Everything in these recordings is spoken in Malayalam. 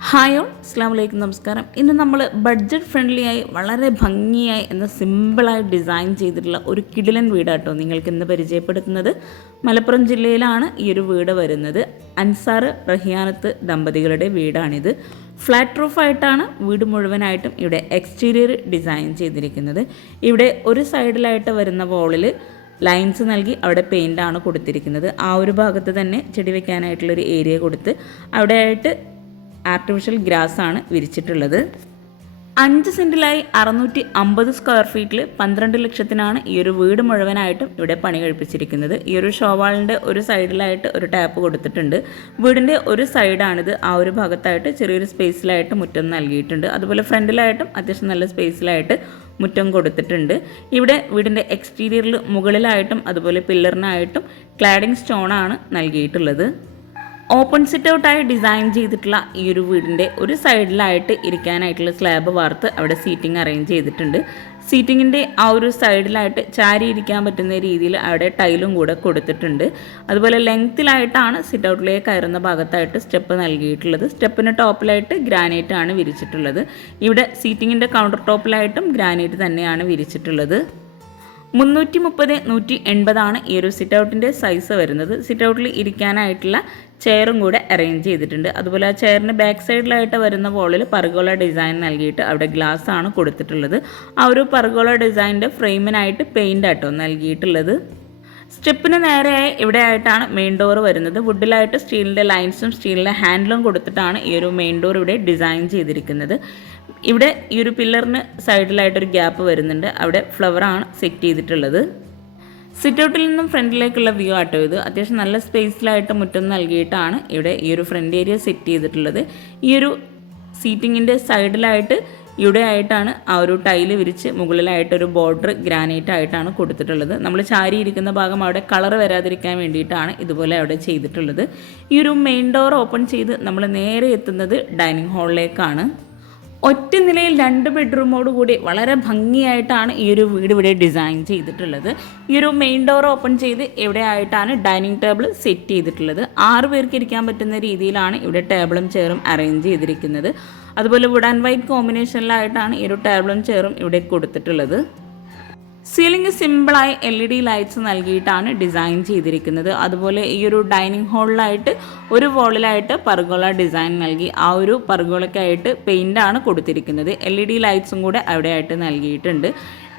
ഹായ് ഓൾ അസ്സാം വലൈക്കും നമസ്കാരം. ഇന്ന് നമ്മൾ ബഡ്ജറ്റ് ഫ്രണ്ട്ലിയായി വളരെ ഭംഗിയായി എന്ന സിമ്പിളായി ഡിസൈൻ ചെയ്തിട്ടുള്ള ഒരു കിടിലൻ വീടാട്ടോ നിങ്ങൾക്ക് ഇന്ന് പരിചയപ്പെടുത്തുന്നത്. മലപ്പുറം ജില്ലയിലാണ് ഈ ഒരു വീട് വരുന്നത്. അൻസാർ റഹിയാനത്ത് ദമ്പതികളുടെ വീടാണിത്. ഫ്ലാറ്റ് റൂഫായിട്ടാണ് വീട് മുഴുവനായിട്ടും ഇവിടെ എക്സ്റ്റീരിയർ ഡിസൈൻ ചെയ്തിരിക്കുന്നത്. ഇവിടെ ഒരു സൈഡിലായിട്ട് വരുന്ന വോളിൽ ലൈൻസ് നൽകി അവിടെ പെയിന്റാണ് കൊടുത്തിരിക്കുന്നത്. ആ ഒരു ഭാഗത്ത് തന്നെ ചെടി വെക്കാനായിട്ടുള്ളൊരു ഏരിയ കൊടുത്ത് അവിടെയായിട്ട് ആർട്ടിഫിഷ്യൽ ഗ്രാസ് ആണ് വിരിച്ചിട്ടുള്ളത്. അഞ്ച് സെന്റിലായി അറുന്നൂറ്റി അമ്പത് സ്ക്വയർ ഫീറ്റിൽ പന്ത്രണ്ട് ലക്ഷത്തിനാണ് ഈ ഒരു വീട് മുഴുവനായിട്ടും ഇവിടെ പണി കഴിപ്പിച്ചിരിക്കുന്നത്. ഈ ഒരു ഷോവാളിന്റെ ഒരു സൈഡിലായിട്ട് ഒരു ടാപ്പ് കൊടുത്തിട്ടുണ്ട്. വീടിന്റെ ഒരു സൈഡാണിത്. ആ ഒരു ഭാഗത്തായിട്ട് ചെറിയൊരു സ്പേസിലായിട്ട് മുറ്റം നൽകിയിട്ടുണ്ട്. അതുപോലെ ഫ്രണ്ടിലായിട്ടും അത്യാവശ്യം നല്ല സ്പേസിലായിട്ട് മുറ്റം കൊടുത്തിട്ടുണ്ട്. ഇവിടെ വീടിന്റെ എക്സ്റ്റീരിയറിൽ മുകളിലായിട്ടും അതുപോലെ പില്ലറിനായിട്ടും ക്ലാഡിംഗ് സ്റ്റോണാണ് നൽകിയിട്ടുള്ളത്. ഓപ്പൺ സിറ്റ് ഔട്ടായി ഡിസൈൻ ചെയ്തിട്ടുള്ള ഈ ഒരു വീടിന്റെ ഒരു സൈഡിലായിട്ട് ഇരിക്കാനായിട്ടുള്ള സ്ലാബ് വാർത്ത് അവിടെ സീറ്റിംഗ് അറേഞ്ച് ചെയ്തിട്ടുണ്ട്. സീറ്റിങ്ങിന്റെ ആ ഒരു സൈഡിലായിട്ട് ചാരി ഇരിക്കാൻ പറ്റുന്ന രീതിയിൽ അവിടെ ടൈലും കൂടെ കൊടുത്തിട്ടുണ്ട്. അതുപോലെ ലെങ്ത്തിലായിട്ടാണ് സിറ്റ് ഔട്ടിലേക്ക് കയറുന്ന ഭാഗത്തായിട്ട് സ്റ്റെപ്പ് നൽകിയിട്ടുള്ളത്. സ്റ്റെപ്പിന് ടോപ്പിലായിട്ട് ഗ്രാനൈറ്റ് ആണ് വിരിച്ചിട്ടുള്ളത്. ഇവിടെ സീറ്റിങ്ങിന്റെ കൗണ്ടർ ടോപ്പിലായിട്ടും ഗ്രാനൈറ്റ് തന്നെയാണ് വിരിച്ചിട്ടുള്ളത്. മുന്നൂറ്റി മുപ്പത് നൂറ്റി എൺപതാണ് ഈ ഒരു സിറ്റ് ഔട്ടിന്റെ സൈസ് വരുന്നത്. സിറ്റ് ഔട്ടിൽ ഇരിക്കാനായിട്ടുള്ള ചെയറും കൂടെ അറേഞ്ച് ചെയ്തിട്ടുണ്ട്. അതുപോലെ ആ ചെയറിന് ബാക്ക് സൈഡിലായിട്ട് വരുന്ന വോളിൽ പർഗോള ഡിസൈൻ നൽകിയിട്ട് അവിടെ ഗ്ലാസ് ആണ് കൊടുത്തിട്ടുള്ളത്. ആ ഒരു പർഗോള ഡിസൈനിന്റെ ഫ്രെയിമിനായിട്ട് പെയിന്റ് ആട്ടോ നൽകിയിട്ടുള്ളത്. സ്റ്റെപ്പിന് നേരെയായി ഇവിടെ ആയിട്ടാണ് മെയിൻ ഡോർ വരുന്നത്. വുഡിലായിട്ട് സ്റ്റീലിന്റെ ലൈൻസും സ്റ്റീലിന്റെ ഹാൻഡിലും കൊടുത്തിട്ടാണ് ഈ ഒരു മെയിൻ ഡോർ ഇവിടെ ഡിസൈൻ ചെയ്തിരിക്കുന്നത്. ഇവിടെ ഈ ഒരു പില്ലറിന് സൈഡിലായിട്ടൊരു ഗ്യാപ്പ് വരുന്നുണ്ട്. അവിടെ ഫ്ലവറാണ് സെറ്റ് ചെയ്തിട്ടുള്ളത്. സിറ്റ് ഔട്ടിൽ നിന്നും ഫ്രണ്ടിലേക്കുള്ള വ്യൂ ആട്ടോ ഇത്. അത്യാവശ്യം നല്ല സ്പേസിലായിട്ട് മുറ്റം നൽകിയിട്ടാണ് ഇവിടെ ഈ ഒരു ഫ്രണ്ട് ഏരിയ സെറ്റ് ചെയ്തിട്ടുള്ളത്. ഈ ഒരു സീറ്റിങ്ങിന്റെ സൈഡിലായിട്ട് ഇവിടെ ആയിട്ടാണ് ആ ഒരു ടൈൽ വിരിച്ച് മുകളിലായിട്ടൊരു ബോർഡർ ഗ്രാനൈറ്റ് ആയിട്ടാണ് കൊടുത്തിട്ടുള്ളത്. നമ്മൾ ചാരി ഇരിക്കുന്ന ഭാഗം അവിടെ കളർ വരാതിരിക്കാൻ വേണ്ടിയിട്ടാണ് ഇതുപോലെ അവിടെ ചെയ്തിട്ടുള്ളത്. ഈ ഒരു മെയിൻ ഡോർ ഓപ്പൺ ചെയ്ത് നമ്മൾ നേരെ എത്തുന്നത് ഡൈനിങ് ഹാളിലേക്കാണ് ഒറ്റ നിലയിൽ രണ്ട് ബെഡ്റൂമോട് കൂടി വളരെ ഭംഗിയായിട്ടാണ് ഈ ഒരു വീട് ഇവിടെ ഡിസൈൻ ചെയ്തിട്ടുള്ളത്. ഈ ഒരു മെയിൻ ഡോർ ഓപ്പൺ ചെയ്ത് എവിടെയായിട്ടാണ് ഡൈനിങ് ടേബിൾ സെറ്റ് ചെയ്തിട്ടുള്ളത്. ആറ് പേർക്ക് ഇരിക്കാൻ പറ്റുന്ന രീതിയിലാണ് ഇവിടെ ടേബിളും ചെയറും അറേഞ്ച് ചെയ്തിരിക്കുന്നത്. അതുപോലെ വുഡ് ആൻഡ് വൈറ്റ് കോമ്പിനേഷനിലായിട്ടാണ് ഈ ഒരു ടേബിളും ചെയറും ഇവിടെ കൊടുത്തിട്ടുള്ളത്. സീലിംഗ് സിമ്പിളായി എൽ ഇ ഡി ലൈറ്റ്സ് നൽകിയിട്ടാണ് ഡിസൈൻ ചെയ്തിരിക്കുന്നത്. അതുപോലെ ഈ ഒരു ഡൈനിങ് ഹാളിലായിട്ട് ഒരു വോളിലായിട്ട് പർഗോള ഡിസൈൻ നൽകി. ആ ഒരു പർഗോളയ്ക്കായിട്ട് പെയിന്റാണ് കൊടുത്തിരിക്കുന്നത്. എൽ ഇ ഡി ലൈറ്റ്സും കൂടെ അവിടെയായിട്ട് നൽകിയിട്ടുണ്ട്.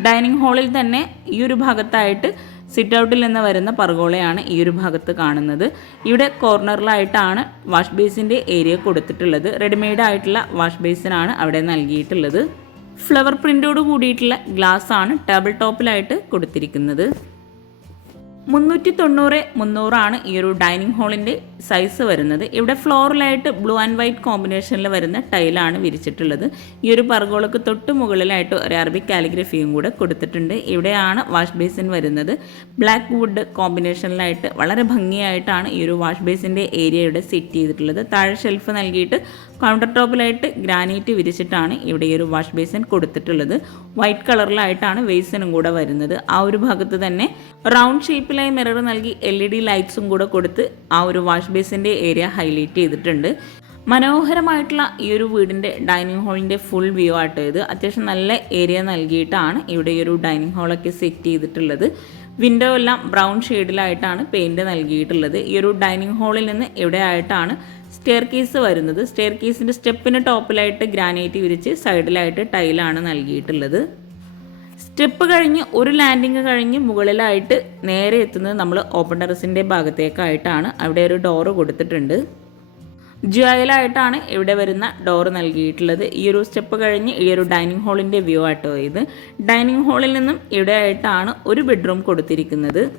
ഡൈനിങ് ഹാളിൽ തന്നെ ഈ ഒരു ഭാഗത്തായിട്ട് സിറ്റ് ഔട്ടിൽ നിന്ന് വരുന്ന പർഗോളയാണ് ഈ ഒരു ഭാഗത്ത് കാണുന്നത്. ഇവിടെ കോർണറിലായിട്ടാണ് വാഷ് ബേസിന്റെ ഏരിയ കൊടുത്തിട്ടുള്ളത്. റെഡിമെയ്ഡ് ആയിട്ടുള്ള വാഷ് ബേസിനാണ് അവിടെ നൽകിയിട്ടുള്ളത്. ഫ്ലവർ പ്രിന്റോട് കൂടിയിട്ടുള്ള ഗ്ലാസ് ആണ് ടേബിൾ ടോപ്പിലായിട്ട് കൊടുത്തിരിക്കുന്നത്. മുന്നൂറ്റി തൊണ്ണൂറ് മുന്നൂറാണ് ഈ ഒരു ഡൈനിങ് ഹാളിന്റെ സൈസ് വരുന്നത്. ഇവിടെ ഫ്ലോറിലായിട്ട് ബ്ലൂ ആൻഡ് വൈറ്റ് കോമ്പിനേഷനിൽ വരുന്ന ടൈലാണ് വിരിച്ചിട്ടുള്ളത്. ഈ ഒരു പർഗോളക്ക് തൊട്ട് മുകളിലായിട്ട് ഒരു അറബിക് കാലിഗ്രഫിയും കൂടെ കൊടുത്തിട്ടുണ്ട്. ഇവിടെയാണ് വാഷ് ബേസിൻ വരുന്നത്. ബ്ലാക്ക് വുഡ് കോമ്പിനേഷനിലായിട്ട് വളരെ ഭംഗിയായിട്ടാണ് ഈ ഒരു വാഷ് ബേസിന്റെ ഏരിയ ഇവിടെ സെറ്റ് ചെയ്തിട്ടുള്ളത്. താഴെ ഷെൽഫ് നൽകിയിട്ട് കൗണ്ടർ ടോപ്പിലായിട്ട് ഗ്രാനൈറ്റ് വിരിച്ചിട്ടാണ് ഇവിടെ ഈ ഒരു വാഷ് ബേസിൻ കൊടുത്തിട്ടുള്ളത്. വൈറ്റ് കളറിലായിട്ടാണ് ബേസിനും കൂടെ വരുന്നത്. ആ ഒരു ഭാഗത്ത് തന്നെ റൗണ്ട് ഷേപ്പിലായി മിറർ നൽകി എൽ ഇ ഡി ലൈറ്റ്സും കൂടെ കൊടുത്ത് ആ ഒരു വാഷ് ബേസിന്റെ ഏരിയ ഹൈലൈറ്റ് ചെയ്തിട്ടുണ്ട്. മനോഹരമായിട്ടുള്ള ഈ ഒരു വീടിന്റെ ഡൈനിങ് ഹാളിന്റെ ഫുൾ വ്യൂ ആയിട്ട് ഇത്. അത്യാവശ്യം നല്ല ഏരിയ നൽകിയിട്ടാണ് ഇവിടെ ഈ ഒരു ഡൈനിങ് ഹാളൊക്കെ സെറ്റ് ചെയ്തിട്ടുള്ളത്. വിൻഡോ എല്ലാം ബ്രൗൺ ഷെയ്ഡിലായിട്ടാണ് പെയിന്റ് നൽകിയിട്ടുള്ളത്. ഈ ഒരു ഡൈനിങ് ഹാളിൽ നിന്ന് ഇവിടെ ആയിട്ടാണ് സ്റ്റെയർ കേസ് വരുന്നത്. സ്റ്റെയർ കേസിന്റെ സ്റ്റെപ്പിന് ടോപ്പിലായിട്ട് ഗ്രാനൈറ്റ് വിരിച്ച് സൈഡിലായിട്ട് ടൈലാണ് നൽകിയിട്ടുള്ളത്. സ്റ്റെപ്പ് കഴിഞ്ഞ് ഒരു ലാൻഡിങ് കഴിഞ്ഞ് മുകളിലായിട്ട് നേരെ എത്തുന്നത് നമ്മൾ ഓപ്പൺ ടെറസിന്റെ ഭാഗത്തേക്കായിട്ടാണ്. അവിടെ ഒരു ഡോറ് കൊടുത്തിട്ടുണ്ട്. ജുവലായിട്ടാണ് ഇവിടെ വരുന്ന ഡോർ നൽകിയിട്ടുള്ളത്. ഈ ഒരു സ്റ്റെപ്പ് കഴിഞ്ഞ് ഈ ഒരു ഡൈനിങ് ഹാളിന്റെ വ്യൂ ആട്ടോ ഇത്. ഡൈനിങ് ഹാളിൽ നിന്നും ഇവിടെ ആയിട്ടാണ് ഒരു ബെഡ്റൂം കൊടുത്തിരിക്കുന്നത്.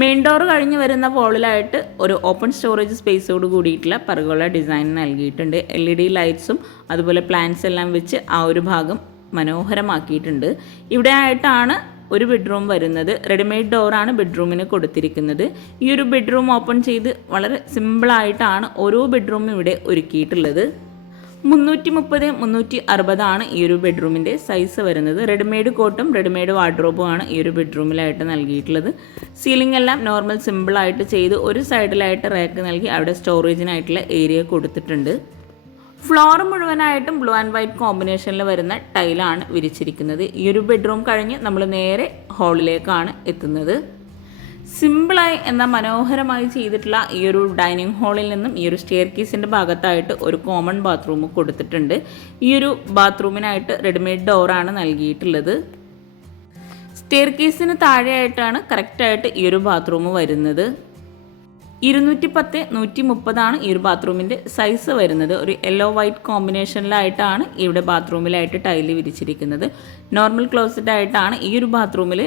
മെയിൻ ഡോർ കഴിഞ്ഞ് വരുന്ന വോളിലായിട്ട് ഒരു ഓപ്പൺ സ്റ്റോറേജ് സ്പേസോട് കൂടിയിട്ടുള്ള പർഗോള ഡിസൈൻ നൽകിയിട്ടുണ്ട്. എൽ ഇ ഡി ലൈറ്റ്സും അതുപോലെ പ്ലാന്റ്സ് എല്ലാം വെച്ച് ആ ഒരു ഭാഗം മനോഹരമാക്കിയിട്ടുണ്ട്. ഇവിടെ ആയിട്ടാണ് ഒരു ബെഡ്റൂം വരുന്നത്. റെഡിമെയ്ഡ് ഡോറാണ് ബെഡ്റൂമിന് കൊടുത്തിരിക്കുന്നത്. ഈ ഒരു ബെഡ്റൂം ഓപ്പൺ ചെയ്ത് വളരെ സിമ്പിളായിട്ടാണ് ഓരോ ബെഡ്റൂമും ഇവിടെ ഒരുക്കിയിട്ടുള്ളത്. മുന്നൂറ്റി മുപ്പത് മുന്നൂറ്റി അറുപതാണ് ഈ ഒരു ബെഡ്റൂമിന്റെ സൈസ് വരുന്നത്. റെഡിമെയ്ഡ് കോട്ടും റെഡിമെയ്ഡ് വാർഡ്രോബും ആണ് ഈ ഒരു ബെഡ്റൂമിലായിട്ട് നൽകിയിട്ടുള്ളത്. സീലിംഗ് എല്ലാം നോർമൽ സിമ്പിളായിട്ട് ചെയ്ത് ഒരു സൈഡിലായിട്ട് റാക്ക് നൽകി അവിടെ സ്റ്റോറേജിനായിട്ടുള്ള ഏരിയ കൊടുത്തിട്ടുണ്ട്. ഫ്ലോർ മുഴുവനായിട്ടും ബ്ലൂ ആൻഡ് വൈറ്റ് കോമ്പിനേഷനിൽ വരുന്ന ടൈലാണ് വിരിച്ചിരിക്കുന്നത്. ഈ ഒരു ബെഡ്റൂം കഴിഞ്ഞ് നമ്മൾ നേരെ ഹാളിലേക്കാണ് എത്തുന്നത്. സിമ്പിളായി എന്നാൽ മനോഹരമായി ചെയ്തിട്ടുള്ള ഈ ഒരു ഡൈനിങ് ഹാളിൽ നിന്നും ഈ ഒരു സ്റ്റെയർ കീസിന്റെ ഭാഗത്തായിട്ട് ഒരു കോമൺ ബാത്റൂം കൊടുത്തിട്ടുണ്ട്. ഈ ഒരു ബാത്റൂമിനായിട്ട് റെഡിമെയ്ഡ് ഡോറാണ് നൽകിയിട്ടുള്ളത്. സ്റ്റെയർ കേസിന് താഴെയായിട്ടാണ് കറക്റ്റായിട്ട് ഈ ഒരു ബാത്റൂം വരുന്നത്. ഇരുന്നൂറ്റി പത്ത് നൂറ്റി മുപ്പതാണ് ഈ ഒരു ബാത്റൂമിന്റെ സൈസ് വരുന്നത്. ഒരു യെല്ലോ വൈറ്റ് കോമ്പിനേഷനിലായിട്ടാണ് ഇവിടെ ബാത്റൂമിലായിട്ട് ടൈൽ വിരിച്ചിരിക്കുന്നത്. നോർമൽ ക്ലോസറ്റ് ആയിട്ടാണ് ഈ ഒരു ബാത്റൂമിൽ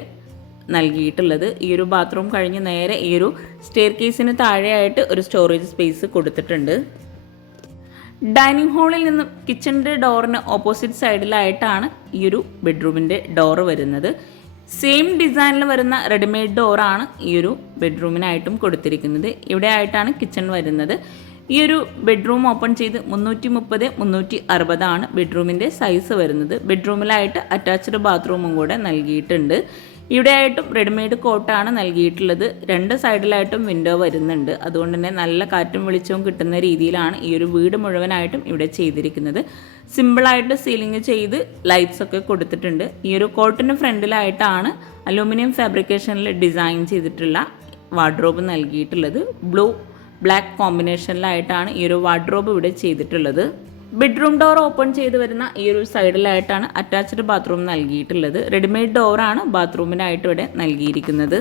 നൽകിയിട്ടുള്ളത്. ഈ ഒരു ബാത്റൂം കഴിഞ്ഞ് നേരെ ഈ ഒരു സ്റ്റെയർ കേസിന് താഴെയായിട്ട് ഒരു സ്റ്റോറേജ് സ്പേസ് കൊടുത്തിട്ടുണ്ട്. ഡൈനിങ് ഹാളിൽ നിന്നും കിച്ചണിന്റെ ഡോറിന് ഓപ്പോസിറ്റ് സൈഡിലായിട്ടാണ് ഈ ഒരു ബെഡ്റൂമിന്റെ ഡോറ് വരുന്നത്. സെയിം ഡിസൈനിൽ വരുന്ന റെഡിമെയ്ഡ് ഡോറാണ് ഈ ഒരു ബെഡ്റൂമിനായിട്ടും കൊടുത്തിരിക്കുന്നത്. ഇവിടെ ആയിട്ടാണ് കിച്ചൺ വരുന്നത്. ഈ ഒരു ബെഡ്റൂം ഓപ്പൺ ചെയ്ത് മുന്നൂറ്റി മുപ്പത് മുന്നൂറ്റി അറുപതാണ് ബെഡ്റൂമിന്റെ സൈസ് വരുന്നത് ബെഡ്റൂമിലായിട്ട് അറ്റാച്ച്ഡ് ബാത്റൂമും കൂടെ നൽകിയിട്ടുണ്ട്. ഇവിടെയായിട്ടും റെഡിമെയ്ഡ് കോട്ടാണ് നൽകിയിട്ടുള്ളത്. രണ്ട് സൈഡിലായിട്ടും വിൻഡോ വരുന്നുണ്ട്. അതുകൊണ്ട് തന്നെ നല്ല കാറ്റും വെളിച്ചവും കിട്ടുന്ന രീതിയിലാണ് ഈ ഒരു വീട് മുഴുവനായിട്ടും ഇവിടെ ചെയ്തിരിക്കുന്നത്. സിമ്പിളായിട്ട് സീലിംഗ് ചെയ്ത് ലൈറ്റ്സ് ഒക്കെ കൊടുത്തിട്ടുണ്ട്. ഈ ഒരു കോട്ടിന് ഫ്രണ്ടിലായിട്ടാണ് അലൂമിനിയം ഫാബ്രിക്കേഷനിൽ ഡിസൈൻ ചെയ്തിട്ടുള്ള വാർഡ്രോബ് നൽകിയിട്ടുള്ളത്. ബ്ലൂ ബ്ലാക്ക് കോമ്പിനേഷനിലായിട്ടാണ് ഈ ഒരു വാർഡ്രോബ് ഇവിടെ ചെയ്തിട്ടുള്ളത്. ബെഡ്റൂം ഡോർ ഓപ്പൺ ചെയ്ത് വരുന്ന ഈ ഒരു സൈഡിലായിട്ടാണ് അറ്റാച്ച്ഡ് ബാത്റൂം നൽകിയിട്ടുള്ളത്. റെഡിമെയ്ഡ് ഡോറാണ് ബാത്റൂമിനായിട്ട് ഇവിടെ നൽകിയിരിക്കുന്നത്.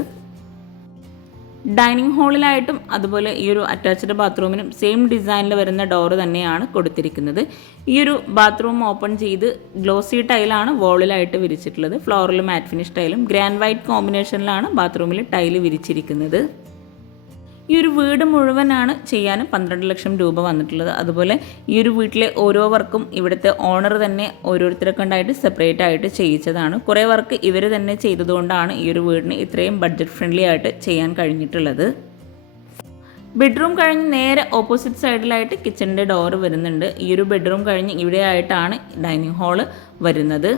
ഡൈനിങ് ഹാളിലായിട്ടും അതുപോലെ ഈ ഒരു അറ്റാച്ച്ഡ് ബാത്റൂമിനും സെയിം ഡിസൈനിൽ വരുന്ന ഡോർ തന്നെയാണ് കൊടുത്തിരിക്കുന്നത്. ഈ ഒരു ബാത്റൂം ഓപ്പൺ ചെയ്ത് ഗ്ലോസി ടൈലാണ് വോളിലായിട്ട് വിരിച്ചിട്ടുള്ളത്. ഫ്ലോറിൽ മാറ്റ് ഫിനിഷ് ടൈലും ഗ്രാൻഡ് വൈറ്റ് കോമ്പിനേഷനിലാണ് ബാത്റൂമിൽ ടൈൽ വിരിച്ചിരിക്കുന്നത്. ഈ ഒരു വീട് മുഴുവനാണ് ചെയ്യാൻ പന്ത്രണ്ട് ലക്ഷം രൂപ വന്നിട്ടുള്ളത്. അതുപോലെ ഈ ഒരു വീട്ടിലെ ഓരോ വർക്കും ഇവിടുത്തെ ഓണർ തന്നെ ഓരോരുത്തരെ കണ്ടായിട്ട് സെപ്പറേറ്റ് ആയിട്ട് ചെയ്യിച്ചതാണ്. കുറേ വർക്ക് ഇവർ തന്നെ ചെയ്തതുകൊണ്ടാണ് ഈ ഒരു വീടിന് ഇത്രയും ബഡ്ജറ്റ് ഫ്രണ്ട്ലി ആയിട്ട് ചെയ്യാൻ കഴിഞ്ഞിട്ടുള്ളത്. ബെഡ്റൂം കഴിഞ്ഞ് നേരെ ഓപ്പോസിറ്റ് സൈഡിലായിട്ട് കിച്ചണിന്റെ ഡോർ വരുന്നുണ്ട്. ഈ ഒരു ബെഡ്റൂം കഴിഞ്ഞ് ഇവിടെ ആയിട്ടാണ് ഡൈനിങ് ഹാൾ വരുന്നത്.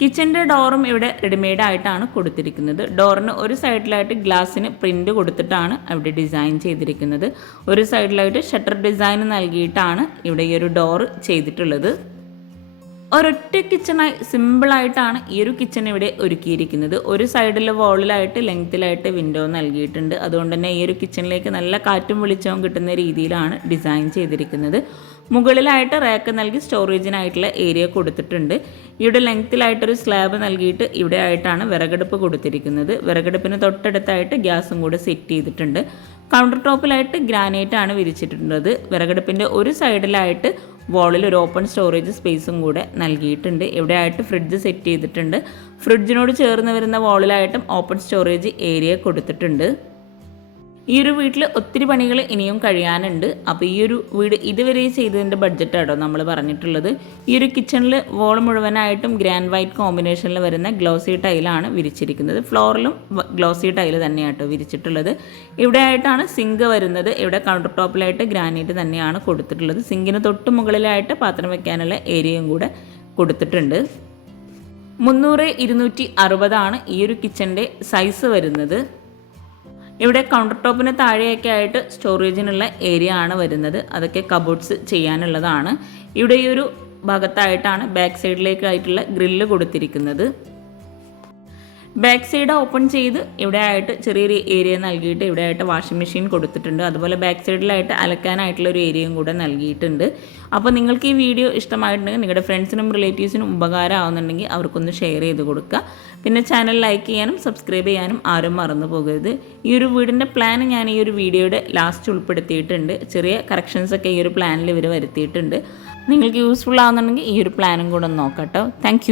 കിച്ചന്റെ ഡോറും ഇവിടെ റെഡിമെയ്ഡ് ആയിട്ടാണ് കൊടുത്തിരിക്കുന്നത്. ഡോറിന് ഒരു സൈഡിലായിട്ട് ഗ്ലാസ്സിന് പ്രിന്റ് കൊടുത്തിട്ടാണ് അവിടെ ഡിസൈൻ ചെയ്തിരിക്കുന്നത്. ഒരു സൈഡിലായിട്ട് ഷട്ടർ ഡിസൈൻ നൽകിയിട്ടാണ് ഇവിടെ ഈ ഒരു ഡോറ് ചെയ്തിട്ടുള്ളത്. ഒരൊറ്റ കിച്ചണായി സിമ്പിളായിട്ടാണ് ഈ ഒരു കിച്ചൺ ഇവിടെ ഒരുക്കിയിരിക്കുന്നത്. ഒരു സൈഡിലെ വോളിലായിട്ട് ലെങ്ത്തിലായിട്ട് വിൻഡോ നൽകിയിട്ടുണ്ട്. അതുകൊണ്ട് തന്നെ ഈ ഒരു കിച്ചണിലേക്ക് നല്ല കാറ്റും വെളിച്ചവും കിട്ടുന്ന രീതിയിലാണ് ഡിസൈൻ ചെയ്തിരിക്കുന്നത്. മുകളിലായിട്ട് റാക്ക് നൽകി സ്റ്റോറേജിനായിട്ടുള്ള ഏരിയ കൊടുത്തിട്ടുണ്ട്. ഇവിടെ ലെങ്ത്തിലായിട്ടൊരു സ്ലാബ് നൽകിയിട്ട് ഇവിടെ ആയിട്ടാണ് വിറകടുപ്പ് കൊടുത്തിരിക്കുന്നത്. വിറകടുപ്പിന് തൊട്ടടുത്തായിട്ട് ഗ്യാസും കൂടെ സെറ്റ് ചെയ്തിട്ടുണ്ട്. കൗണ്ടർ ടോപ്പിലായിട്ട് ഗ്രാനൈറ്റ് ആണ് വിരിച്ചിട്ടുള്ളത്. വിറകടുപ്പിന്റെ ഒരു സൈഡിലായിട്ട് വോളിൽ ഒരു ഓപ്പൺ സ്റ്റോറേജ് സ്പേസും കൂടെ നൽകിയിട്ടുണ്ട്. ഇവിടെ ആയിട്ട് ഫ്രിഡ്ജ് സെറ്റ് ചെയ്തിട്ടുണ്ട്. ഫ്രിഡ്ജിനോട് ചേർന്ന് വരുന്ന വോളിലായിട്ടും ഓപ്പൺ സ്റ്റോറേജ് ഏരിയ കൊടുത്തിട്ടുണ്ട്. ഈ ഒരു വീട്ടിൽ ഒത്തിരി പണികൾ ഇനിയും കഴിയാനുണ്ട്. അപ്പോൾ ഈ ഒരു വീട് ഇതുവരെ ചെയ്തതിന്റെ ബഡ്ജറ്റാണോ നമ്മൾ പറഞ്ഞിട്ടുള്ളത്. ഈ ഒരു കിച്ചണിൽ വോൾ മുഴുവനായിട്ടും ഗ്രാൻഡ് വൈറ്റ് കോമ്പിനേഷനിൽ വരുന്ന ഗ്ലോസി ടൈലാണ് വിരിച്ചിരിക്കുന്നത്. ഫ്ലോറിലും ഗ്ലോസി ടൈൽ തന്നെയാട്ടോ വിരിച്ചിട്ടുള്ളത്. ഇവിടെ ആയിട്ടാണ് സിങ്ക് വരുന്നത്. ഇവിടെ കൗണ്ടർ ടോപ്പിലായിട്ട് ഗ്രാനൈറ്റ് തന്നെയാണ് കൊടുത്തിട്ടുള്ളത്. സിങ്കിന് തൊട്ട് മുകളിലായിട്ട് പാത്രം വയ്ക്കാനുള്ള ഏരിയയും കൂടെ കൊടുത്തിട്ടുണ്ട്. മുന്നൂറ് ഇരുന്നൂറ്റി അറുപതാണ് ഈ ഒരു കിച്ചന്റെ സൈസ് വരുന്നത്. ഇവിടെ കൗണ്ടർ ടോപ്പിന് താഴെയൊക്കെ ആയിട്ട് സ്റ്റോറേജിനുള്ള ഏരിയ ആണ് വരുന്നത്. അതൊക്കെ കബോർഡ്സ് ചെയ്യാനുള്ളതാണ്. ഇവിടെ ഈ ഒരു ഭാഗത്തായിട്ടാണ് ബാക്ക് സൈഡിലേക്കായിട്ടുള്ള ഗ്രില്ല് കൊടുത്തിരിക്കുന്നത്. ബാക്ക് സൈഡ് ഓപ്പൺ ചെയ്ത് ഇവിടെ ആയിട്ട് ചെറിയൊരു ഏരിയ നൽകിയിട്ട് ഇവിടെ ആയിട്ട് വാഷിംഗ് മെഷീൻ കൊടുത്തിട്ടുണ്ട്. അതുപോലെ ബാക്ക് സൈഡിലായിട്ട് അലക്കാനായിട്ടുള്ള ഒരു ഏരിയയും കൂടെ നൽകിയിട്ടുണ്ട്. അപ്പോൾ നിങ്ങൾക്ക് ഈ വീഡിയോ ഇഷ്ടമായിട്ടുണ്ടെങ്കിൽ നിങ്ങളുടെ ഫ്രണ്ട്സിനും റിലേറ്റീവ്സിനും ഉപകാരമാവുന്നുണ്ടെങ്കിൽ അവർക്കൊന്ന് ഷെയർ ചെയ്ത് കൊടുക്കുക. പിന്നെ ചാനൽ ലൈക്ക് ചെയ്യാനും സബ്സ്ക്രൈബ് ചെയ്യാനും ആരും മറന്നു പോകരുത്. ഈ ഒരു വീടിന്റെ പ്ലാൻ ഞാൻ ഈ ഒരു വീഡിയോയുടെ ലാസ്റ്റ് ഉൾപ്പെടുത്തിയിട്ടുണ്ട്. ചെറിയ കറക്ഷൻസ് ഒക്കെ ഈ ഒരു പ്ലാനിൽ ഇവർ വരുത്തിയിട്ടുണ്ട്. നിങ്ങൾക്ക് യൂസ്ഫുൾ ആവുന്നുണ്ടെങ്കിൽ ഈ ഒരു പ്ലാനും കൂടെ നോക്കാം കേട്ടോ താങ്ക്